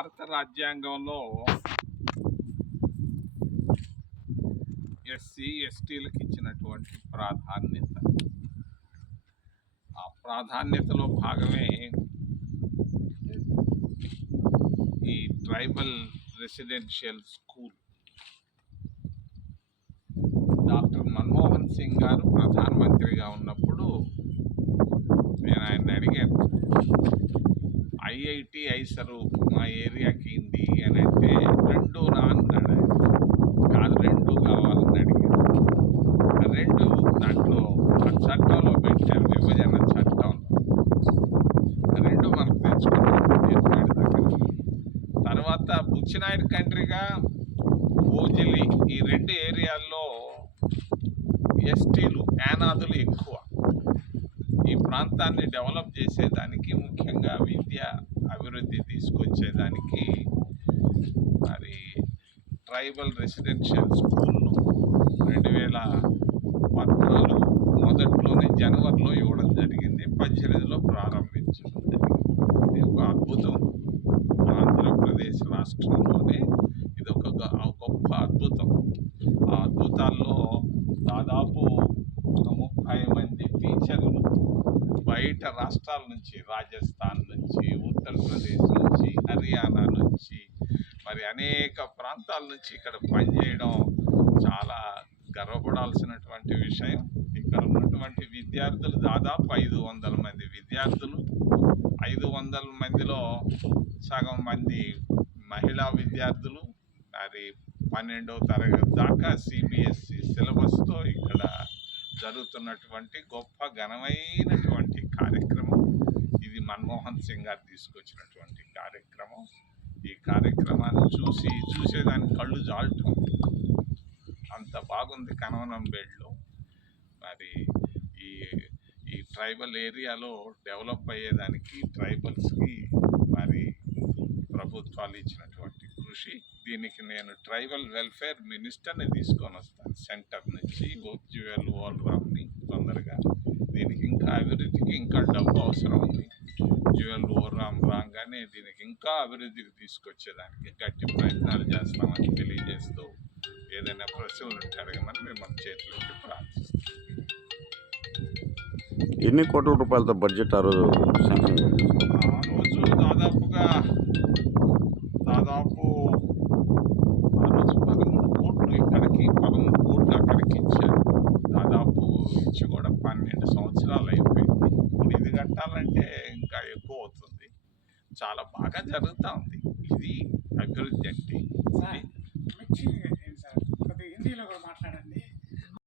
భారత రాజ్యాంగంలో ఎస్సీ ఎస్టీలకు ఇచ్చినటువంటి ప్రాధాన్యత, ఆ ప్రాధాన్యతలో భాగమే ఈ tribal residential school. Doctor Manmohan Singh గారు ప్రధానమంత్రిగా ఉన్నప్పుడు నేను ఆయన అడిగాను, ఐఐటి ఐసరు మా ఏరియాకి ఇంది అని అంటే 2 రా అన్నాడు. కాదు 2 కావాలని అడిగాను. 2 దాంట్లో చట్టంలో పెట్టారు, విభజన చట్టంలో 2 మనకు తెచ్చుకున్నాం. తర్వాత బుచ్చినాయుడు కంట్రీగా ఓజిలి ఈ 2 ఏరియాల్లో ఎస్టీలు యానాదులు ఎక్కువ. ఈ ప్రాంతాన్ని డెవలప్ చేసేదానికి, ముఖ్యంగా విద్య అభివృద్ధి తీసుకొచ్చేదానికి మరి ట్రైబల్ రెసిడెన్షియల్ స్కూల్ను 2014 మొదట్లోనే జనవరిలో ఇవ్వడం జరిగింది. 18లో ప్రారంభించడం జరిగింది. ఇది ఒక అద్భుతం. ఆంధ్రప్రదేశ్ రాష్ట్రంలోనే ఇది ఒక గొప్ప అద్భుతం. ఆ అద్భుతాల్లో దాదాపు 30 మంది టీచర్లు బయట రాష్ట్రాల నుంచి, రాజస్థాన్ నుంచి, ఉత్తరప్రదేశ్ నుంచి, హర్యానా నుంచి, మరి అనేక ప్రాంతాల నుంచి ఇక్కడ పనిచేయడం చాలా గర్వపడాల్సినటువంటి విషయం. ఇక్కడ ఉన్నటువంటి విద్యార్థులు దాదాపు 500 మంది విద్యార్థులు. 500 మందిలో సగం మంది మహిళా విద్యార్థులు. మరి 12వ తరగతి దాకా సిబిఎస్ఈ సిలబస్తో ఇక్కడ జరుగుతున్నటువంటి గొప్ప ఘనమైనటువంటి కార్యక్రమం ఇది. మన్మోహన్ సింగ్ గారు తీసుకొచ్చినటువంటి కార్యక్రమం. ఈ కార్యక్రమాన్ని చూసేదానికి కళ్ళు జాలటం, అంత బాగుంది కనవనంబేడ్లో. మరి ఈ ట్రైబల్ ఏరియాలో డెవలప్ అయ్యేదానికి ట్రైబల్స్కి మరి ప్రభుత్వాలు ఇచ్చినటువంటి కృషి. దీనికి నేను ట్రైబల్ వెల్ఫేర్ మినిస్టర్ని తీసుకొని వస్తాను సెంటర్ నుంచి, జ్యువెల్ ఓర్రామ్ని. తొందరగా దీనికి ఇంకా అభివృద్ధికి ఇంకా డబ్బు అవసరం ఉంది. జ్యువెల్ ఓర్రామ్ రాగానే దీనికి ఇంకా అభివృద్ధికి తీసుకొచ్చేదానికి గట్టి ప్రయత్నాలు చేస్తామని తెలియజేస్తూ, ఏదైనా ప్రశ్నలు ఉంటే అడగమని మిమ్మల్ని చేతులకి ప్రార్థిస్తాం. ఎన్ని కోట్ల రూపాయలతో బడ్జెట్ ఆ రోజు శాంక్షన్ చేశారు? ఆ రోజు దాదాపు ఆ రోజు 13 కోట్లు ఇక్కడికి, 13 కోట్లు అక్కడికి ఇచ్చారు. దాదాపు ఇచ్చి కూడా 12 సంవత్సరాలు అయిపోయింది. ఇప్పుడు ఇది కట్టాలంటే ఇంకా ఎక్కువ అవుతుంది. చాలా బాగా జరుగుతూ ఉంది. ఇది అభివృద్ధి అంటే. హిందీలో కూడా